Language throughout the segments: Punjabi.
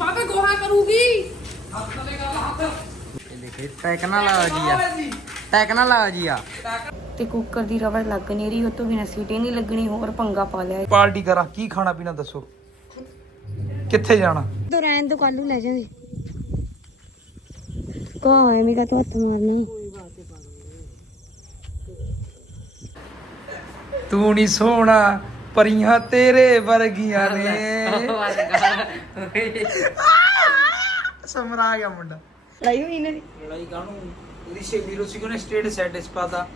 ਬਾਬੇ ਗੋਹਾ ਕਰੂਗੀ। ਇਹ ਦੇਖੇ ਟੈਕਨੋਲੋਜੀ ਆ ਟੈਕਨੋਲੋਜੀ ਆ। ਤੇ ਕੁੱਕਰ ਦੀ ਰਬੜ ਲੱਗ ਨਹੀਂ ਰਹੀ ਉਹ ਤੋਂ ਬਿਨਾਂ ਸੀਟੀ ਨਹੀਂ ਲੱਗਣੀ ਹੋਰ ਪੰਗਾ ਪਾ ਲਿਆ। ਪਾਰਟੀ ਕਰਾਂ ਕੀ ਖਾਣਾ ਪੀਣਾ ਦੱਸੋ? ਕਿੱਥੇ ਜਾਣਾ? ਤੋ ਰਹਿਣ ਤੋਂ ਕੱਲੂ ਲੈ ਜਾਂਦੇ ਕੋ ਹੋਏ ਮੇਰਾ ਤੋਂ ਹੱਥ ਮਾਰਨਾ? ਤੂੰ ਨਹੀਂ ਸੋਹਣਾ ਪਰੀਆਂ ਤੇਰੇ ਵਰਗੀਆਂ ਨੇ। ਸਮਰਾ ਗਿਆ ਮੁੰਡਾ। ਲੜਾਈ ਹੋਈ ਇਹਨਾਂ ਦੀ? ਲੜਾਈ ਕਾਹਨੂੰ? ਉਹਦੀ ਸਹੇਲੀ ਰੋਸੀ ਕੋਨੇ ਸਟੇਟ ਸੈਟਿਸ ਪਾਤਾ?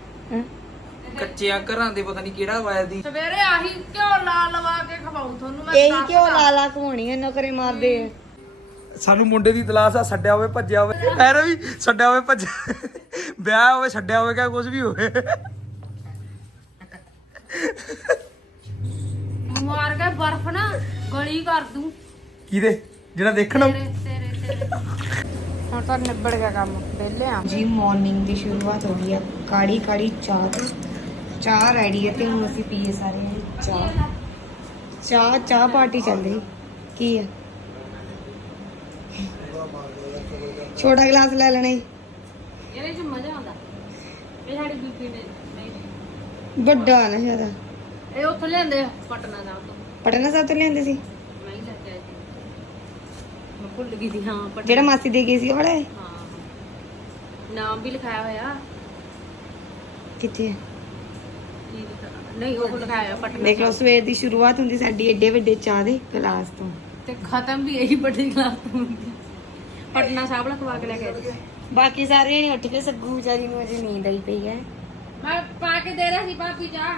ਕੱਚਿਆਂ ਘਰਾਂ ਦੇ ਪਤਾ ਨਹੀਂ ਕਿਹੜਾ ਵਾਇਆ ਦੀ। ਸਵੇਰੇ ਆਹੀ ਘਿਓ ਲਾ ਲਵਾ ਕੇ ਖਵਾਉ ਤੁਹਾਨੂੰ ਮੈਂ ਇਹੀ ਦੱਸਦਾ। ਕਿਉਂ ਲਾਲਾ ਘਵਾਉਣੀ ਐ ਨੌਕਰੇ ਮਾਰਦੇ ਆ। ਸਾਨੂੰ ਮੁੰਡੇ ਦੀ ਤਲਾਸ਼ ਆ ਛੱਡਿਆ ਹੋਵੇ ਭੱਜਿਆ ਹੋਵੇ। ਐਰ ਵੀ ਛੱਡਿਆ ਹੋਵੇ ਭੱਜਿਆ ਵਿਆਹ ਹੋਵੇ ਛੱਡਿਆ ਹੋਵੇ ਕਿਆ ਕੁਝ ਵੀ ਹੋਵੇ। ਮਾਰ ਕੇ ਬਰਫ ਨਾ ਗਲੀ ਕਰ ਦੂੰ। ਕਿਹਦੇ? ਜਿਹੜਾ ਦੇਖਣ ਤੇਰੇ ਤੇਰੇ ਤੇਰੇ। ਹੁਣ ਤਾਂ ਨਿਬੜ ਗਿਆ ਕੰਮ ਵਿਹਲੇ ਆ। ਜੀ ਮਾਰਨਿੰਗ ਦੀ ਸ਼ੁਰੂਆਤ ਹੋ ਗਈ ਆ। ਕਾੜੀ ਕਾੜੀ ਚਾਹ ਤੋਂ ਚਾਹ ਰੈਡੀ ਹੈ ਤੇ ਹੁਣ ਅਸੀਂ ਪੀਏ ਸਾਰੇ ਚਾਹ। ਚਾਹ ਚਾਹ ਪਾਰਟੀ ਚੱਲ ਰਹੀ। ਕੀ ਆ? ਛੋਟਾ ਗਲਾਸ ਲੈ ਲੈਣਾ ਈ ਇਹਦੇ ਚ ਮਜ਼ਾ ਆਉਂਦਾ। ਇਹ ਸਾਡੀ ਬੀਬੀ ਨੇ ਨਹੀਂ ਵੱਡਾ ਨਾ ਜ਼ਿਆਦਾ ਇਹ ਉੱਥੋਂ ਲਿਆਂਦੇ ਆ, ਪਟਨਾ ਤੋਂ। ਪਟਨਾ ਸਾਹਿਬ ਤੋਂ ਲਿਆਂਦੇ ਸੀ? ਮੈਂ ਹੀ ਲੈ ਕੇ ਆਈ ਸੀ। ਮੈਂ ਭੁੱਲ ਗਈ ਸੀ ਹਾਂ ਪਟਨਾ। ਜਿਹੜਾ ਮਾਸੀ ਦੇ ਗਈ ਸੀ ਉਹ ਵਾਲਾ ਹੈ? ਹਾਂ ਨਾਮ ਵੀ ਲਿਖਾਇਆ ਹੋਇਆ। ਕਿੱਥੇ ਹੈ? ਕੀ ਲਿਖਿਆ? ਨਹੀਂ ਉਹ ਲਿਖਾਇਆ ਪਟਨਾ ਦੇਖ ਲਓ ਸਵੇਰ ਦੀ ਸ਼ੁਰੂਆਤ ਹੁੰਦੀ ਸਾਡੀ ਏਡੇ ਵੱਡੇ ਚਾਹ ਦੇ ਗਲਾਸ ਤੋਂ। ਤੇ ਖਤਮ ਵੀ ਇਹੀ ਵੱਡੀ ਕਲਾਸ ਤੋਂ ਹੁੰਦੀ। ਪਟਨਾ ਸਾਹਿਬ ਲਖਵਾ ਕੇ ਲੈ ਕੇ ਆਈ ਸੀ। ਬਾਕੀ ਸਾਰੇ ਨੇ ਉੱਠ ਕੇ ਸੱਗੂ ਵਿਚਾਰੀ ਨੂੰ ਅਜੇ ਨੀਂਦ ਆਈ ਪਈ ਹੈ। ਮੈਂ ਪਾ ਕੇ ਦੇ ਰਿਹਾ ਸੀ ਭਾਬੀ ਜਾ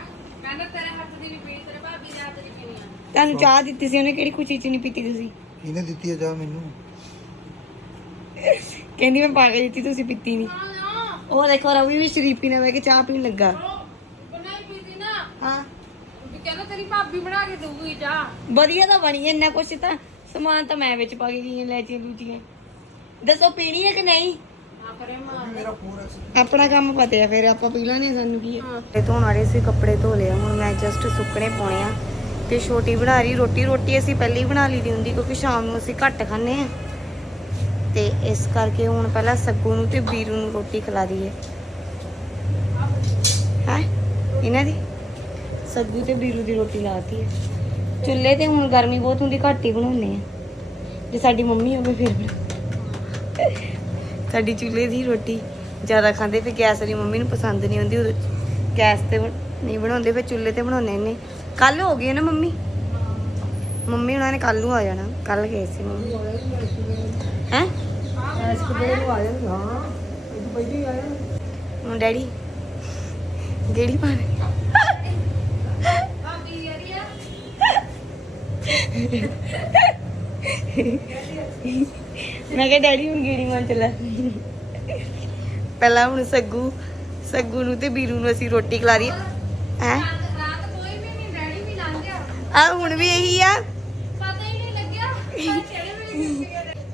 ਕਹਿੰਦਾ ਤੇਰੇ ਹੱਥ ਦੀ ਨਹੀਂ ਪੀਣੀ ਤੇਰੇ ਭਾਬੀ ਦੇ ਹੱਥ ਦੀ ਪੀਣੀ ਆ। ਤੁਹਾਨੂੰ ਚਾਹ ਦਿੱਤੀ ਸੀ ਉਹਨੇ ਕਿਹੜੀ ਖੁਸ਼ੀ ਚ ਨਹੀਂ ਪੀਤੀ ਤੁਸੀਂ? ਇਹਨੇ ਦਿੱਤੀ ਆ ਜਾ ਮੈਨੂੰ। ਕਹਿੰਦੀ ਮੈਂ ਪਾ ਕੇ ਦਿੱਤੀ ਤੁਸੀਂ ਪੀਤੀ ਨਹੀਂ। ਨਾ ਨਾ। ਉਹ ਦੇਖੋ ਰਵੀ ਵੀ ਸ਼ਰੀਫੀ ਨਾਲ ਬਹਿ ਕੇ ਚਾਹ ਪੀਣ ਲੱਗਾ। ਉਹ ਬਣਾਈ ਪੀਤੀ ਨਾ। ਹਾਂ। ਵੀ ਕਹਿੰਦਾ ਤੇਰੀ ਭਾਬੀ ਬਣਾ ਕੇ ਦਊਗੀ ਜਾ ਵਧੀਆ ਤਾਂ ਬਣੀ ਐ, ਇੰਨਾ ਕੁਛ ਤਾਂ। ਸਮਾਨ ਤਾਂ ਮੈਂ ਵਿੱਚ ਪਾ ਕੇ ਗਈ ਲੈ ਚੀ ਲੂਚੀਆਂ ਦੱਸੋ ਪੀਣੀ ਹੈ ਕਿ ਨਹੀਂ? ਆਪਣਾ ਕੰਮ ਪਤਾ ਆ ਫਿਰ ਆਪਾਂ ਪੀ ਲੈਣੇ ਸਾਨੂੰ ਕੀ ਹੈ। ਤੇ ਧੋਣ ਵਾਲੇ ਸੀ, ਕੱਪੜੇ ਧੋ ਲਿਆ ਹੁਣ ਮੈਂ ਜਸਟ ਸੁੱਕਣੇ ਪਾਉਣੇ ਆ। ਤੇ ਛੋਟੀ ਬਣਾ ਰਹੀ ਰੋਟੀ ਰੋਟੀ ਅਸੀਂ ਪਹਿਲਾਂ ਬਣਾ ਲਈ ਦੀ ਹੁੰਦੀ, ਕਿਉਂਕਿ ਸ਼ਾਮ ਨੂੰ ਅਸੀਂ ਘੱਟ ਖਾਂਦੇ ਆ। ਤੇ ਇਸ ਕਰਕੇ ਹੁਣ ਪਹਿਲਾਂ ਸੱਗੂ ਨੂੰ ਤੇ ਵੀਰੂ ਨੂੰ ਰੋਟੀ ਖਿਲਾ ਦਈਏ। ਹੈ? ਇਹਨਾਂ ਦੀ? ਸੱਗੂ ਤੇ ਵੀਰੂ ਦੀ ਰੋਟੀ ਲਾਤੀ ਹੈ। ਚੁੱਲ੍ਹੇ ਤੇ ਹੁਣ ਗਰਮੀ ਬਹੁਤ ਹੁੰਦੀ, ਘੱਟ ਹੀ ਬਣਾਉਂਦੇ ਆ। ਜੇ ਸਾਡੀ ਮੰਮੀ ਹੋਵੇ, ਫਿਰ ਸਾਡੀ ਚੁੱਲ੍ਹੇ ਦੀ ਰੋਟੀ ਜ਼ਿਆਦਾ ਖਾਂਦੇ, ਫਿਰ ਗੈਸ ਵਾਲੀ ਮੰਮੀ ਨੂੰ ਪਸੰਦ ਨਹੀਂ ਆਉਂਦੀ, ਉਦੋਂ ਗੈਸ ਤੇ ਨਹੀਂ ਬਣਾਉਂਦੇ, ਫਿਰ ਚੁੱਲ੍ਹੇ ਤੇ ਬਣਾਉਂਦੇ ਨੇ ਕੱਲ ਹੋ ਗਈ ਨਾ ਮੰਮੀ? ਮੰਮੀ ਉਹਨਾਂ ਨੇ ਕੱਲ ਨੂੰ ਆ ਜਾਣਾ ਕੱਲ ਗਏ ਸੀ ਮੰਮੀ। ਹੈ? ਹੁਣ ਡੈਡੀ ਗੇੜੀ ਪਾਣ ਭਾਬੀ ਯਾਰੀ ਮੈਂ ਕਿਹਾ, ਡੈਡੀ, ਹੁਣ ਗੇੜੀ ਮਾਰ ਚਲਾ ਪਹਿਲਾਂ ਹੁਣ ਸੱਗੂ ਸੱਗੂ ਨੂੰ ਤੇ ਵੀਰੂ ਨੂੰ ਅਸੀਂ ਰੋਟੀ ਖਿਲਾ ਰਹੀ ਹੈ। ਆ, ਹੁਣ ਵੀ ਇਹੀ ਆ। ਪਤਾ ਹੀ ਨਹੀਂ ਲੱਗਿਆ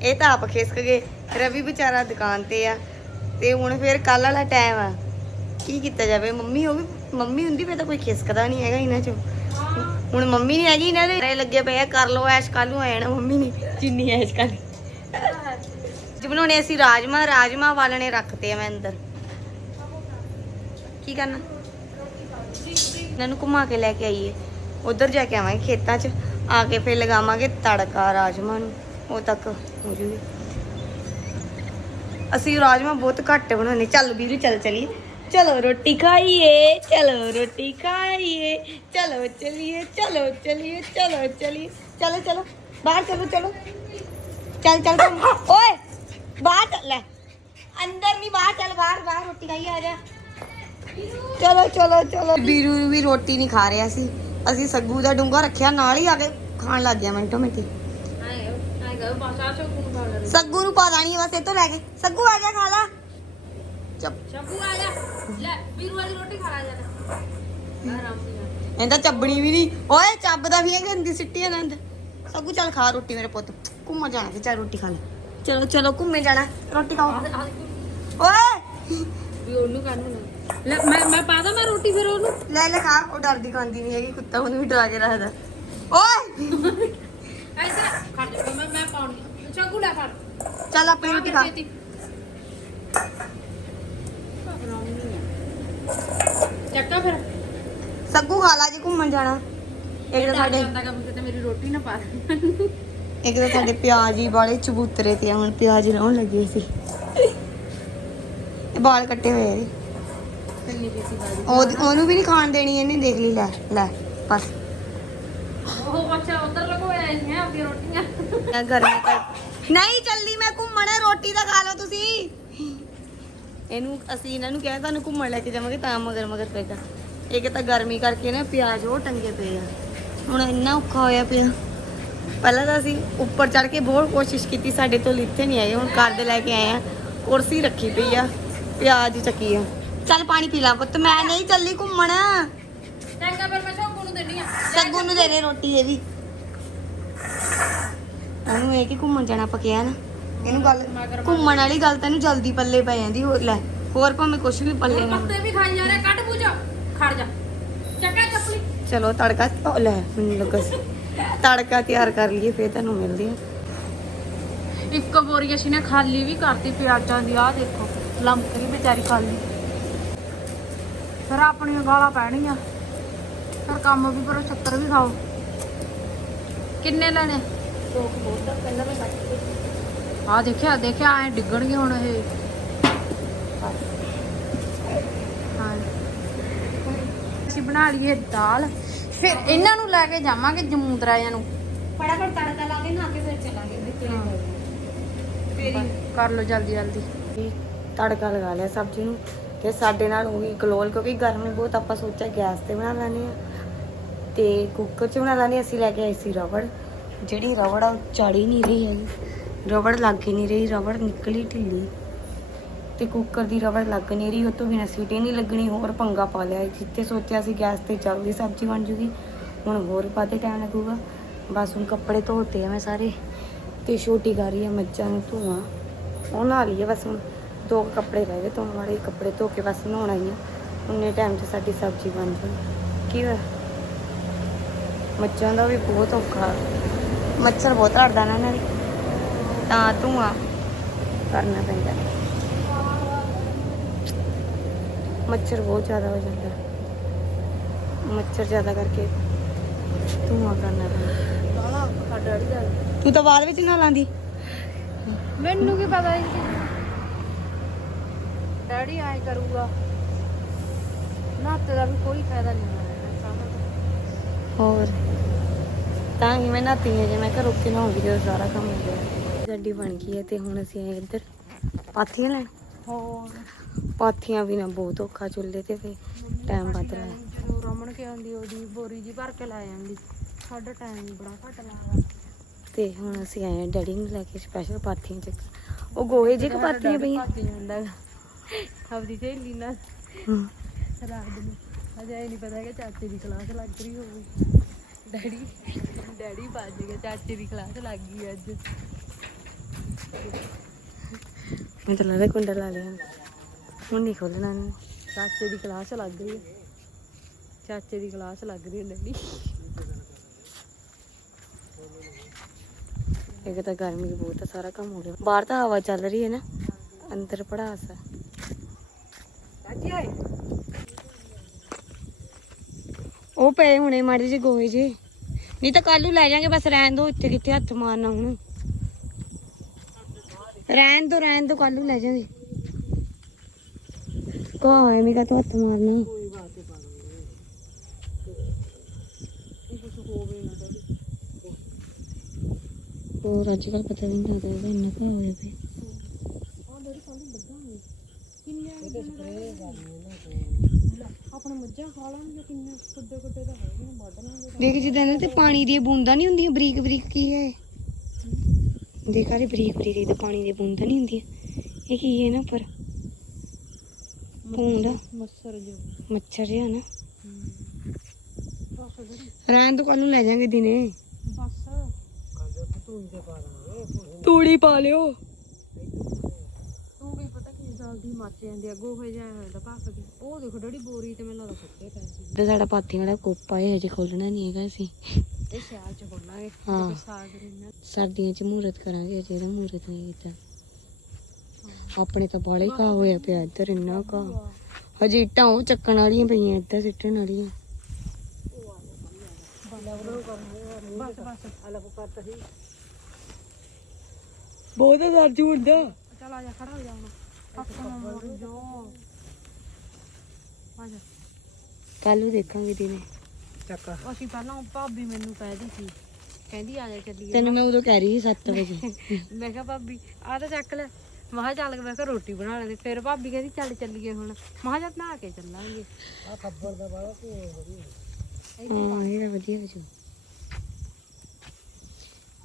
ਇਹ ਤਾਂ ਆਪ ਖਿਸਕ ਗਏ। ਰਵੀ ਵਿਚਾਰਾ ਦੁਕਾਨ ਤੇ ਆ। ਤੇ ਹੁਣ ਫੇਰ ਕੱਲ ਵਾਲਾ ਟਾਈਮ ਆ। ਕੀ ਕੀਤਾ ਜਾਵੇ? ਮੰਮੀ, ਉਹ ਵੀ, ਮੰਮੀ ਹੁੰਦੀ ਫੇਰ ਤਾਂ ਕੋਈ ਖਿਸਕਦਾ ਨਹੀਂ ਹੈਗਾ ਇਹਨਾਂ ਚੋਂ। ਹੁਣ ਮੰਮੀ ਨਹੀਂ ਹੈਗੀ, ਇਹਨਾਂ ਦੇ ਰੇ ਲੱਗੇ ਪਏ ਆ। ਕਰ ਲੋ ਐਸ਼ ਕੱਲ ਨੂੰ ਆ ਜਾਣਾ ਮੰਮੀ ਨੇ। ਜਿੰਨੀ ਐਸ਼ ਕਰ ਜੀ ਬਣਾਉਣੇ ਅਸੀਂ ਰਾਜਮਾ ਰਾਜਮਾ ਵਾਲਣੇ ਰੱਖਤੇ ਆ ਮੈਂ ਅੰਦਰ। ਕੀ ਕਰਨਾ? ਇਹਨਾਂ ਨੂੰ ਘੁਮਾ ਕੇ ਲੈ ਕੇ ਆਈਏ। ਉਧਰ ਜਾ ਕੇ ਆਵਾਂਗੇ ਖੇਤਾਂ 'ਚ। ਆ ਕੇ ਫੇਰ ਲਗਾਵਾਂਗੇ ਤੜਕਾ ਰਾਜਮਾ ਨੂੰ। ਉਹ ਤੱਕ ਹੋ ਜੂਗੀ। ਅਸੀਂ ਰਾਜਮਾ ਬਹੁਤ ਘੱਟ ਬਣਾਉਂਦੇ। ਚੱਲ ਵੀਰੂ, ਚੱਲ ਚਲੀਏ। ਚਲੋ ਰੋਟੀ ਖਾਈਏ, ਚਲੋ ਰੋਟੀ ਖਾਈਏ। ਚਲੋ ਚਲੀਏ ਚਲੋ ਚਲੀਏ ਚਲੋ ਚਲੀਏ। ਚਲੋ ਚਲੋ। ਬਾਹਰ ਚਲੋ ਚਲੋ। ਚੱਲ ਚੱਲ ਚੱਲ। ਓਏ! ਬਾਹਰ ਚੱਲ ਲੈ। ਅੰਦਰ ਨਹੀਂ ਬਾਹਰ ਚੱਲ ਬਾਹਰ ਬਾਹਰ ਰੋਟੀ ਖਾਈਏ ਆ ਜਾ। ਚਲੋ ਚਲੋ ਚਲੋ। ਵੀਰੂ ਵੀ ਰੋਟੀ ਨਹੀਂ ਖਾ ਰਿਹਾ ਸੀ। ਅਸੀਂ ਸੱਗੂ ਦਾ ਡੂੰਗਾ ਰੱਖਿਆ ਨਾਲ ਹੀ ਆ ਕੇ ਖਾਣ ਲੱਗ ਗਿਆ ਮਿੰਟੋ ਮਿੰਟੀ। ਸੱਗੂ ਨੂੰ ਪਤਾ ਨਹੀਂ ਬਸ ਇਹ ਤੋਂ ਲੈ ਕੇ। ਸੱਗੂ ਆ ਜਾ ਖਾ ਲਾ। ਚੱਪ। ਸ਼ੰਭੂ ਆ ਜਾ ਲੈ ਵੀਰੂ ਵਾਲੀ ਰੋਟੀ ਖਾ ਲਾ ਜਾ। ਆਰਾਮ ਨਾਲ ਇਹਦਾ ਚੱਬਣੀ ਵੀ ਨਹੀਂ। ਓਏ ਚੱਬਦਾ ਵੀ ਹੈ ਗੰਦੀ ਸਿੱਟੀ ਆਨੰਦ ਸੱਗੂ ਚੱਲ ਖਾ ਰੋਟੀ ਮੇਰੇ ਪੁੱਤ। ਘੁੰਮਾ ਜਾਣਾ ਤੇ ਚੱਲ ਰੋਟੀ ਖਾ ਲੈ। ਚਲੋ ਚਲੋ ਘੁੰਮੇ ਜਾਣਾ ਰੋਟੀ ਖਾਓ ਓਏ ਵੀ ਉਹਨੂੰ ਕਾਹਨੂੰ ਨਾ ਲੈ ਮੈਂ ਮੈਂ ਪਾਦਾ ਮੈਂ ਰੋਟੀ ਫਿਰ ਉਹਨੂੰ ਲੈ ਲੈ ਖਾ ਉਹ ਡਰਦੀ ਖਾਂਦੀ ਨਹੀਂ ਹੈਗੀ ਕੁੱਤਾ ਉਹਨੂੰ ਵੀ ਡਰਾ ਕੇ ਰੱਖਦਾ ਓਏ ਐਸਾ ਖੜ ਜਾ ਮੈਂ ਮੈਂ ਪਾਉਣੀ ਚੱਲ ਆਪਣੀ ਰੋਟੀ ਖਾ ਛੇਤੀ ਚੱਕਾ ਫਿਰ ਸੱਗੂ ਖਾ ਲਾ ਜੀ ਘੁੰਮਣ ਜਾਣਾ ਇੱਕ ਤਾਂ ਸਾਡੇ ਜਾਂਦਾ ਕੰਮ ਤੇ ਮੇਰੀ ਰੋਟੀ ਨਾ ਪਾ ਇੱਕ ਤਾਂ ਸਾਡੇ ਪਿਆਜ਼ ਹੀ ਬਾਲੇ ਚਬੂਤਰੇ ਤੇ ਆ, ਹੁਣ ਪਿਆਜ਼ ਲਾਉਣ ਲੱਗੇ ਸੀ। ਇਹ ਵਾਲ ਕੱਟੇ ਹੋਏ ਇਹਦੇ। ਕੰਨੀ ਉਹਨੂੰ ਵੀ ਨਹੀਂ ਖਾਣ ਦੇਣੀ ਇਹਨੇ ਦੇਖ ਲਈ ਲੈ ਲੈ ਬਸ। ਉਹ ਅੱਛਾ ਉਧਰ ਲਗੋਇਆ ਹੈ ਆਪਣੀ ਰੋਟੀਆਂ। ਮੈਂ ਗਰਮੀ ਕਰ ਨਹੀਂ ਚੱਲੀ ਮੈਂ ਘੁੰਮਣ ਰੋਟੀ ਤਾਂ ਖਾ ਲਓ ਤੁਸੀਂ। ਇਹਨੂੰ ਅਸੀਂ ਇਹਨਾਂ ਨੂੰ ਕਿਹਾ ਤੁਹਾਨੂੰ ਘੁੰਮਣ ਲੈ ਕੇ ਜਾਵਾਂਗੇ ਤਾਂ ਮਗਰ ਮਗਰ ਪਏਗਾ ਇੱਕ ਤਾਂ ਗਰਮੀ ਕਰਕੇ ਨਾ ਪਿਆਜ਼ ਉਹ ਟੰਗੇ ਪਏ ਆ। ਹੁਣ ਇੰਨਾ ਔਖਾ ਹੋਇਆ ਪਿਆ। ਪਹਿਲਾਂ ਤਾਂ ਅਸੀਂ ਉੱਪਰ ਚੜ ਕੇ ਬਹੁਤ ਕੋਸ਼ਿਸ਼ ਕੀਤੀ ਸਾਡੇ ਤੋਂ ਲਿੱਥੇ ਨਹੀਂ ਆਏ ਹੁਣ ਘਰ ਦੇ ਲੈ ਕੇ ਆਏ ਆ। ਕੁਰਸੀ ਰੱਖੀ ਪਈ ਆ ਪਿਆਜ਼ ਚੱਕੀ ਆ। ਚੱਲ ਪਾਣੀ ਪੀ ਲਾ ਪੁੱਤ ਮੈਂ ਨਹੀਂ ਚੱਲੀ ਘੁੰਮਣ। ਚੰਗਾ ਫਿਰ ਮੈਂ ਸ਼ੌਕੂ ਨੂੰ ਦੇਣੀ ਆ। ਸੱਗੂ ਨੂੰ ਦੇ ਦੇ ਰੋਟੀ ਇਹ ਵੀ। ਉਹਨੂੰ ਇਹ ਕਿ ਘੁੰਮਣ ਜਾਣਾ ਪਕਿਆ ਨਾ। ਇਹਨੂੰ ਗੱਲ ਘੁੰਮਣ ਵਾਲੀ ਗੱਲ ਤੈਨੂੰ ਜਲਦੀ ਪੱਲੇ ਪੈ ਜਾਂਦੀ ਹੋਰ ਲੈ ਹੋਰ ਭਾਵੇਂ ਕੁਛ ਵੀ ਪੱਲੇ ਨਾ ਪੱਤੇ ਵੀ ਖਾਈ ਜਾ ਰਿਹਾ ਕੱਢ ਪੂਜਾ ਖੜ ਜਾ। ਚੱਕਾ ਚੱਪਲੀ। ਚਲੋ ਤੜਕਾ ਲੈ ਮੈਨੂੰ ਲੱਗਾ ਤੜਕਾ ਤਿਆਰ ਕਰ ਲਈਏ ਫੇਰ ਤੁਹਾਨੂੰ ਮਿਲਦੇ ਆ ਇੱਕ ਬੋਰੀ ਅਸੀਂ ਨੇ ਖਾਲੀ ਵੀ ਕਰਤੀ ਪਿਆਜ਼ਾਂ ਦੀ ਆਹ ਦੇਖੋ ਲੰਕ ਵੀ ਵਿਚਾਰੀ ਖਾਲੀ। ਫਿਰ ਆਪਣੀਆਂ ਗਾਲਾਂ ਪੈਣੀਆਂ। ਫਿਰ ਕੰਮ ਵੀ ਕਰੋ ਛੱਤਰ ਵੀ ਖਾਓ। ਕਿੰਨੇ ਲੈਣੇ? ਆ ਦੇਖਿਆ ਦੇਖਿਆ ਐ ਡਿੱਗਣਗੇ ਹੁਣ ਇਹ। ਹਾਂ ਅਸੀਂ ਬਣਾ ਲਈਏ ਦਾਲ। ਫਿਰ ਇਹਨਾਂ ਨੂੰ ਲੈ ਕੇ ਜਾਵਾਂਗੇ ਜਮੂਦਰਾਇਆਂ ਨੂੰ। ਫਟਾਫਟ ਤੜਕਾ ਲਾ ਕੇ ਨਾ ਕੇ ਫਿਰ ਚੱਲਾਂਗੇ ਕਰ ਲਓ ਜਲਦੀ ਜਲਦੀ। ਤੜਕਾ ਲਗਾ ਲਿਆ ਸਬਜ਼ੀ ਨੂੰ ਤੇ ਸਾਡੇ ਨਾਲ ਉਹੀ ਗਲੋਲ ਕਿਉਂਕਿ ਗਰਮੀ ਬਹੁਤ ਆਪਾਂ ਸੋਚਿਆ ਗੈਸ ਤੇ ਬਣਾ ਲੈਣੇ ਆ ਤੇ ਕੁੱਕਰ 'ਚ ਬਣਾ ਲੈਣੇ ਅਸੀਂ ਲੈ ਕੇ ਆਏ ਸੀ ਰਬੜ। ਜਿਹੜੀ ਰਬੜ ਆ ਉਹ ਚੜੀ ਨਹੀਂ ਰਹੀ ਹੈਗੀ। ਰਬੜ ਲੱਗ ਹੀ ਨਹੀਂ ਰਹੀ ਰਬੜ ਨਿਕਲੀ ਢਿੱਲੀ। ਤੇ ਕੁੱਕਰ ਦੀ ਰਵੜ ਲੱਗ ਨਹੀਂ ਰਹੀ, ਉਹ ਤੋਂ ਬਿਨਾਂ ਸੀਟੀ ਨਹੀਂ ਲੱਗਣੀ ਹੋਰ ਪੰਗਾ ਪਾ ਲਿਆ। ਜਿੱਥੇ ਸੋਚਿਆ ਸੀ ਗੈਸ ਤੇ ਜਲਦੀ ਸਬਜ਼ੀ ਬਣ ਜੂਗੀ, ਹੁਣ ਹੋਰ ਪਾਤੇ ਟਾਈਮ ਲੱਗੂਗਾ? ਬਸ ਹੁਣ ਕੱਪੜੇ ਧੋਤੇ ਆ ਮੈਂ ਸਾਰੇ, ਤੇ ਛੋਟੀ ਕਰ ਰਹੀ ਆ ਮੱਝਾਂ ਨੂੰ ਧੋਵਾਂ ਉਹ ਨਹਾ ਲਈਏ ਬਸ ਹੁਣ ਦੋ ਕੁ ਕੱਪੜੇ ਰਹਿ ਗਏ ਧੋਣ ਵਾਲੇ ਕੱਪੜੇ ਧੋ ਕੇ ਬਸ ਨਹਾਉਣਾ ਹੀ ਆ। ਉਨੇ ਟਾਈਮ 'ਚ ਸਾਡੀ ਸਬਜ਼ੀ ਬਣ ਜਾਣੀ ਕੀ ਹੋਇਆ? ਮੱਝਾਂ ਦਾ ਵੀ ਬਹੁਤ ਔਖਾ। ਮੱਛਰ ਬਹੁਤ ਲੜਦਾ ਨਾ ਇਹਨਾਂ ਦੀ। ਤਾਂ ਧੂਆਂ ਕਰਨਾ ਪੈਂਦਾ। ਮੱਛਰ ਬਹੁਤ ਜ਼ਿਆਦਾ ਹੋ ਜਾਂਦਾ। ਮੱਛਰ ਜ਼ਿਆਦਾ ਕਰਕੇ ਧੂਆਂ ਕਰਨਾ ਪੈਂਦਾ ਤੂੰ ਤਾਂ ਬਾਅਦ ਵਿੱਚ ਨਾ ਲਾਂਦੀ। ਮੈਨੂੰ ਕੀ ਪਤਾ ਇਹ ਡੈਡੀ ਆਏ ਕਰੂਗਾ। ਨਾਤੇ ਦਾ ਵੀ ਕੋਈ ਫਾਇਦਾ ਨਹੀਂ ਹੋਰ? ਤਾਂ ਹੀ ਮੈਂ ਨਹਾਤੀ ਹਾਂ ਜੇ ਮੈਂ ਘਰ ਰੁਕ ਕੇ ਨਹਾਉਂਗੀ ਜਦੋਂ ਸਾਰਾ ਕੰਮ ਹੋ ਗਿਆ। ਗੱਡੀ ਬਣ ਗਈ ਹੈ ਤੇ ਹੁਣ ਅਸੀਂ ਆਏ ਇੱਧਰ। ਪਾਥੀਆਂ ਲੈਣ? ਹੋਰ? ਪਾਥੀਆਂ ਵੀ ਨਾ ਬਹੁਤ ਔਖਾ ਚੁੱਲ੍ਹੇ ਤੇ ਫੇ ਟਾਈਮ ਵੱਧ ਰਿਹਾ। ਜਦੋਂ ਰਮਣ ਕੇ ਆਉਂਦੀ ਉਹਦੀ ਬੋਰੀ ਜੀ ਭਰ ਕੇ ਲੈ ਜਾਂਦੀ। ਸਾਡਾ ਟਾਈਮ ਬੜਾ ਘੱਟ ਲੱਗਦਾ ਤੇ ਹੁਣ ਅਸੀਂ ਆਏ ਡੈਡੀ ਨੂੰ ਲੈ ਕੇ ਸਪੈਸ਼ਲ ਪਾਥੀਆਂ ਚੱਕ ਉਹ ਗੋਹੇ ਜਿਹੇ ਕੁ ਪਾਥੀਆਂ ਪਈਆਂ। ਆਪਦੀ ਸਹੇਲੀ ਨਾਲ। ਰਾਤ ਨੂੰ। ਅਜੇ ਨਹੀਂ ਪਤਾ ਕਿ ਚਾਚੇ ਦੀ ਕਲਾਸ ਲੱਗ ਰਹੀ ਹੋਵੇ ਡੈਡੀ ਡੈਡੀ ਭੱਜ ਗਿਆ ਚਾਚੇ ਦੀ ਕਲਾਸ ਲੱਗ ਗਈ ਅੱਜ। ਮੈਨੂੰ ਤਾਂ ਕੁੰਡਾ ਲਾ ਲਿਆ। ਹੁਣ ਨਹੀਂ ਖੋਲਣਾ ਇਹਨੂੰ ਚਾਚੇ ਦੀ ਕਲਾਸ ਲੱਗ ਰਹੀ ਹੈ। ਚਾਚੇ ਦੀ ਕਲਾਸ ਲੱਗ ਰਹੀ ਹੈ ਡੈਡੀ। ਇੱਕ ਤਾਂ ਗਰਮੀ ਬਹੁਤ ਸਾਰਾ ਕੰਮ ਹੋ ਗਿਆ ਬਾਹਰ ਤਾਂ ਹਵਾ ਚੱਲ ਰਹੀ ਹੈ ਨਾ। ਅੰਦਰ ਪੜਾਸ ਆ ਉਹ ਪਏ ਹੁਣੇ ਮਾੜੇ ਜਿਹੇ ਗੋਹੇ ਜੇ ਨਹੀਂ ਤਾਂ ਕੱਲ ਲੈ ਜਾਾਂਗੇ ਬਸ ਰਹਿਣ ਦੋ ਇੱਥੇ ਕਿੱਥੇ ਹੱਥ ਮਾਰਨਾ ਹੁਣ ਰਹਿਣ ਦੋ ਰਹਿਣ ਦੋ ਕੱਲ ਲੈ ਜਾਾਂਗੇ। ਕੋ ਐਵੇਂ ਕਾ ਤੂੰ ਹੱਥ ਮਾਰਨਾ। ਹੋਰ ਅੱਜ ਕੱਲ ਪਤਾ ਵੀ ਨਹੀਂ ਲੱਗਦਾ ਇੰਨਾ ਕਾ ਹੋਇਆ ਪਿਆ। ਦੇਖ ਜਿੱਦਾਂ ਇਹਨਾਂ ਤੇ ਪਾਣੀ ਦੀਆਂ ਬੂੰਦਾਂ ਨਹੀਂ ਹੁੰਦੀਆਂ ਬਰੀਕ ਬਰੀਕ ਕੀ ਹੈ ਇਹ? ਦੇਖ ਬਰੀਕ ਬਰੀਕ ਤੇ ਪਾਣੀ ਦੀਆਂ ਬੂੰਦਾਂ ਨਹੀਂ ਹੁੰਦੀਆਂ, ਇਹ ਕੀ ਹੈ ਨਾ ਪਰ ਜੋ ਮੱਛਰ ਜਿਹਾ। ਨਾ। ਰਹਿਣ ਤੋਂ ਕੱਲ ਨੂੰ ਲੈ ਜਾਾਂਗੇ ਦਿਨੇ। ਬਸ। ਤੂੜੀ ਪਾ ਲਿਓ। ਤੂੰ ਵੀ ਪਤਾ ਕੀ ਜਲਦੀ ਮੱਚ ਜਾਂਦੀ ਆ ਗੋਹੇ ਪੱਕ ਕੇ ਉਹ ਦੇਖੋ ਡੈਡੀ ਬੋਰੀ ਤੇ ਮੈਨੂੰ ਲੱਗਦਾ ਸੁੱਕੇ ਪਏ ਸੀ। ਤੇ ਸਾਡਾ ਪਾਥੀਆਂ ਵਾਲਾ ਕੋਪਾ ਹੈ ਅਜੇ ਖੋਲਣਾ ਨਹੀਂ ਹੈਗਾ ਅਸੀਂ। ਇਹ ਸਿਆਲ ਚ ਖੋਲਾਂਗੇ ਹਾਂ। ਸਰਦੀਆਂ ਚ ਮੂਰਤ ਕਰਾਂਗੇ ਅਜੇ ਮੂਰਤ ਨਹੀਂ ਕੀਤਾ। ਆਪਣੇ ਤਾਂ ਬਾਲੇ ਕਾ ਹੋਇਆ ਪਿਆ ਇੱਧਰ ਇੰਨਾ ਕਾ ਹਜੇ ਇੱਟਾਂ ਉਹ ਚੱਕਣ ਵਾਲੀਆਂ ਪਈਆਂ ਇੱਧਰ ਸਿੱਟਣ ਵਾਲੀਆਂ। ਬਹੁਤ ਦਰਦ ਹੁੰਦਾ ਚਲ ਆ ਜਾ ਖੜਾ ਹੋ ਜਾ ਹੁਣ। ਹੱਥ ਨਾ ਮੋੜ ਜੋ ਆ ਜਾ। ਕੱਲ ਨੂੰ ਦੇਖਾਂਗੇ ਦਿਨੇ। ਚੱਕ। ਅਸੀਂ ਪਹਿਲਾਂ ਭਾਬੀ ਮੈਨੂੰ ਕਹਿਦੀ ਸੀ। ਕਹਿੰਦੀ ਆ ਜਾ ਚੱਲੀਏ। ਤੈਨੂੰ ਮੈਂ ਉਦੋਂ ਕਹਿ ਰਹੀ ਸੀ 7 ਵਜੇ। ਮੈਂ ਕਿਹਾ ਭਾਬੀ ਆ ਤਾਂ ਚੱਕ ਲੈ। ਮੈਂ ਕਿਹਾ ਚੱਲ ਮੈਂ ਕਿਹਾ ਰੋਟੀ ਬਣਾ ਲੈਂਦੇ ਫਿਰ ਭਾਬੀ ਕਹਿੰਦੀ ਚੱਲ ਚੱਲੀਏ ਹੁਣ। ਮੈਂ ਕਿਹਾ ਚੱਲ ਨਹਾ ਕੇ ਚੱਲਾਂਗੇ। ਹਾਂ ਇਹ ਤਾਂ ਵਧੀਆ ਹੋ ਜੂ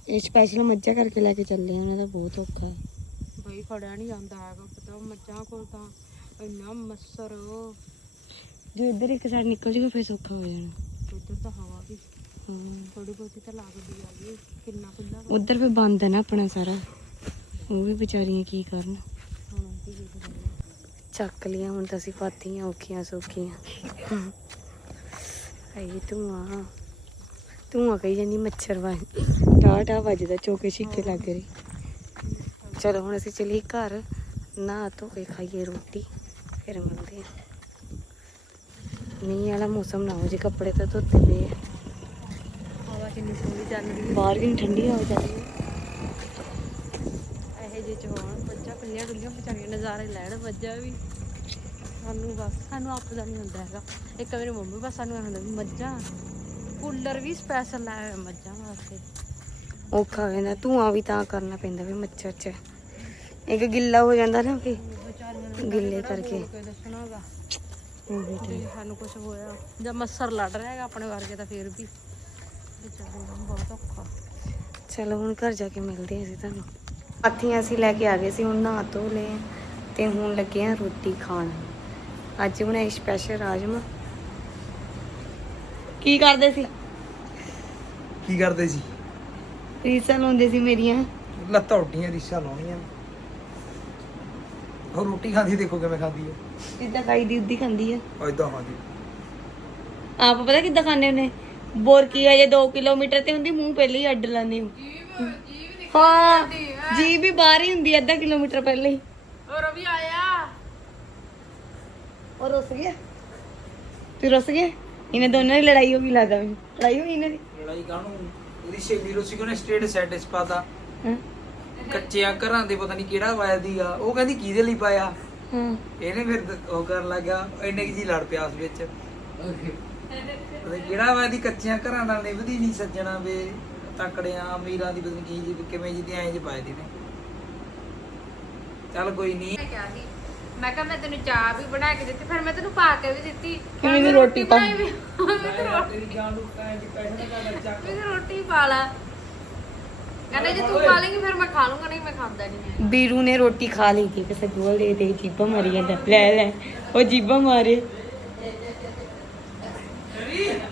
ਇਹ ਸਪੈਸ਼ਲ ਮੱਝਾਂ ਕਰਕੇ ਲੈ ਕੇ ਚੱਲੇ ਆ ਉਹਨਾਂ ਦਾ ਬਹੁਤ ਔਖਾ ਹੈ। ਬਈ ਫੜਿਆ ਨਹੀਂ ਜਾਂਦਾ ਹੈਗਾ ਪਤਾ ਮੱਝਾਂ ਕੋਲ ਤਾਂ ਇੰਨਾ ਮੱਸਰ। ਜੇ ਇੱਧਰ ਇੱਕ ਸਾਈਡ ਨਿਕਲ ਜੂਗਾ ਫਿਰ ਸੌਖਾ ਹੋ ਜਾਣਾ। ਉਧਰ ਤਾਂ ਹਵਾ ਵੀ ਹਾਂ। ਥੋੜੀ ਬਹੁਤੀ ਤਾਂ ਲੱਗਦੀ ਆ ਗਈ ਕਿੰਨਾ ਖੁੱਲਾ ਉਧਰ ਫਿਰ ਬੰਦ ਹੈ ਨਾ ਆਪਣਾ ਸਾਰਾ। ਉਹ ਵੀ ਵਿਚਾਰੀਆਂ ਕੀ ਕਰਨ? ਚੱਕ ਲਿਆ ਹੁਣ ਤਾਂ ਅਸੀਂ ਪਾਤੀਆਂ ਔਖੀਆਂ ਸੌਖੀਆਂ। ਆਈ ਧੂਆਂ। ਧੂਆਂ ਕਹੀ ਜਾਂਦੀ ਮੱਛਰ ਵਾਂ ਟਾ ਟਾ ਵੱਜਦਾ ਚੋਕੇ ਛਿੱਕੇ ਲੱਗ ਰਹੀ। ਚਲੋ ਹੁਣ ਅਸੀਂ ਚਲੀਏ ਘਰ ਨਾ ਧੋ ਕੇ ਖਾਈਏ ਰੋਟੀ ਫਿਰ ਮਿਲਦੇ ਆ ਮੀਂਹ ਵਾਲਾ ਮੌਸਮ ਨਾ ਹੋ ਜੇ ਕੱਪੜੇ ਤਾਂ ਧੋਤੇ ਪਏ ਆ। ਹਵਾ ਕਿੰਨੀ ਸੋਹਣੀ ਚੱਲ ਰਹੀ ਬਾਹਰ ਵੀ ਠੰਡੀ ਚੱਲ ਹੈ ਹੈ ਇਹ ਜੇ ਚ ਹੋਣ ਕੱਲੀਆਂ ਡੁੱਲੀਆਂ ਵਿਚਾਰੀਆਂ ਨਜ਼ਾਰੇ ਲੈਣ ਬੱਚਾ ਵੀ। ਸਾਨੂੰ ਬਸ ਸਾਨੂੰ ਆਪ ਦਾ ਨਹੀਂ ਹੁੰਦਾ ਹੈਗਾ। ਇੱਕ ਮੇਰੀ ਮੰਮੀ ਬਸ ਸਾਨੂੰ ਹੁੰਦਾ ਵੀ ਮੱਝਾਂ ਕੂਲਰ ਵੀ ਸਪੈਸ਼ਲ ਲਾਇਆ ਹੋਇਆ ਮੱਝਾਂ ਵਾਸਤੇ। ਔਖਾ ਹੋ ਜਾਂਦਾ ਧੂਆਂ ਵੀ ਤਾਂ ਕਰਨਾ ਪੈਂਦਾ ਵੀ ਮੱਛਰ ਚ। ਇੱਕ ਗਿੱਲਾ ਹੋ ਜਾਂਦਾ ਨਾ ਵੀ ਗਿੱਲੇ ਕਰਕੇ। ਕੋਈ ਦੱਸਣਾ ਹੈਗਾ ਉਹ ਵੀ ਠੀਕ। ਜੇ ਸਾਨੂੰ ਕੁਝ ਹੋਇਆ। ਜਾਂ ਮੱਸਰ ਲੜ ਰਿਹਾ ਹੈਗਾ ਆਪਣੇ ਵਰਗੇ ਤਾਂ ਫੇਰ ਵੀ। ਵਿਚਾਰੇ ਨੂੰ ਬਹੁਤ ਔਖਾ। ਚਲੋ ਹੁਣ ਘਰ ਜਾ ਕੇ ਮਿਲਦੇ ਹਾਂ ਅਸੀਂ ਤੁਹਾਨੂੰ। ਪਾਥੀਆਂ ਅਸੀਂ ਲੈ ਕੇ ਆ ਗਏ ਸੀ ਹੁਣ ਨਹਾ ਧੋ ਲਏ ਆ ਤੇ ਹੁਣ ਲੱਗੇ ਆ ਰੋਟੀ ਖਾਣ। ਅੱਜ ਬਣਾਈ ਸਪੈਸ਼ਲ ਰਾਜਮਾ ਕੀ ਕਰਦੇ ਸੀ? ਕੀ ਕਰਦੇ ਸੀ? ਰੀਸਾਂ ਲਾਉਂਦੇ ਸੀ ਮੇਰੀਆਂ। ਲੱਤਾਂ ਉੱਡੀਆਂ ਰੀਸਾਂ ਲਾਉਣੀਆਂ। ਉਹ ਰੋਟੀ ਖਾਂਦੀ ਦੇਖੋ ਕਿਵੇਂ ਖਾਂਦੀ ਹੈ ਜਿੱਦਾਂ ਖਾਈ ਦੀ ਉੱਦੀ ਖਾਂਦੀ ਆ। ਐਦਾਂ ਖਾਂਦੀ ਆਪ ਪਤਾ ਕਿੱਦਾਂ ਖਾਂਦੇ ਹੁੰਦੇ? ਬੋਰਕੀ ਹਜੇ 2 ਕਿਲੋਮੀਟਰ ਤੇ ਹੁੰਦੀ ਮੂੰਹ ਪਹਿਲੇ ਹੀ ਅੱਡ ਲਾਉਂਦੇ। ਹਾਂ ਜੀ ਵੀ ਬਾਹਰ ਹੀ ਹੁੰਦੀ ਆ, ਅੱਧਾ ਕਿਲੋਮੀਟਰ ਪਹਿਲੇ ਹੀ। ਔਰ ਅਭੀ ਆਇਆ। ਉਹ ਰੁੱਸ ਗਿਆ। ਤੂੰ ਰੁੱਸ ਗਿਆ? ਇਹਨਾਂ ਦੋਨਾਂ ਦੀ ਲੜਾਈ ਹੋ ਗਈ ਲੱਗਦਾ ਮੈਨੂੰ। ਲੜਾਈ ਹੋਈ ਇਹਨਾਂ ਦੀ? ਲੜਾਈ ਕਾਹਨੂੰ ਇਹਦੀ ਸ਼ੇਲੀ ਰੋਸੀ ਕੋਨੇ ਸਟੇਟ ਸੈਟਿਸ ਪਾਤਾ। ਹਾਂ। ਕੱਚਿਆਂ ਘਰਾਂ ਦੇ ਪਤਾ ਨਹੀਂ ਕਿਹੜਾ ਵਾਇਆ ਦੀਗਾ ਉਹ ਕਹਿੰਦੀ ਕਿਹਦੇ ਲਈ ਪਾਇਆ? ਹਾਂ। ਇਹਨੇ ਫਿਰ ਦ- ਉਹ ਕਰਨ ਲੱਗਾ ਇੰਨੇ ਕੁ ਜੀ ਲੜ ਪਿਆ ਉਸ ਵਿੱਚ। ਪਤਾ ਨੀ ਕਿਹੜਾ ਵਾਇਆ ਦੀ ਕੱਚਿਆਂ ਘਰਾਂ ਨਾਲ ਨਿਭਦੀ ਨਹੀਂ ਸੱਜਣਾ ਵੇ। ਤਕੜਿਆਂ ਅਮੀਰਾਂ ਦੀ ਪਤਾ ਨੀ ਕੀ ਜੀ ਕਿਵੇਂ ਜੀ ਤੇ ਐਂ ਜੀ ਪਾਏ ਦੀ ਨੇ ਚੱਲ ਕੋਈ ਨਹੀਂ ਮੈਂ ਕਿਹਾ ਸੀ ਮੈਂ ਕਿਹਾ ਮੈਂ ਤੈਨੂੰ ਚਾਹ ਵੀ ਬਣਾ ਕੇ ਦਿੱਤੀ ਫਿਰ ਮੈਂ ਤੈਨੂੰ ਪਾ ਕੇ ਵੀ ਦਿੱਤੀ। ਕਿ ਮੈਨੂੰ ਰੋਟੀ ਪਾ ਬਣਾਈ ਵੀ ਤੇਰੀ ਜਾਨ ਨੂੰ ਜੀ ਪੈਸੇ ਦਾ ਮੈਂ ਕਿਹਾ ਰੋਟੀ ਪਾ ਲਾ। ਕਹਿੰਦਾ ਜੇ ਤੂੰ ਪਾ ਲੇਂਗੀ ਫਿਰ ਮੈਂ ਖਾ ਲੂੰਗਾ ਨਹੀਂ ਮੈਂ ਖਾਂਦਾ ਨਹੀਂ ਹੈ ਬੀਰੂ ਨੇ ਰੋਟੀ ਖਾ ਲਈ ਸੀ ਕਿਸੇ ਗੋਲ ਦੇ ਦੇ ਜੀਬਾਂ ਮਾਰੀ ਜਾਂਦਾ ਲੈ ਲੈ ਉਹ ਜੀਬਾਂ ਮਾਰੇ।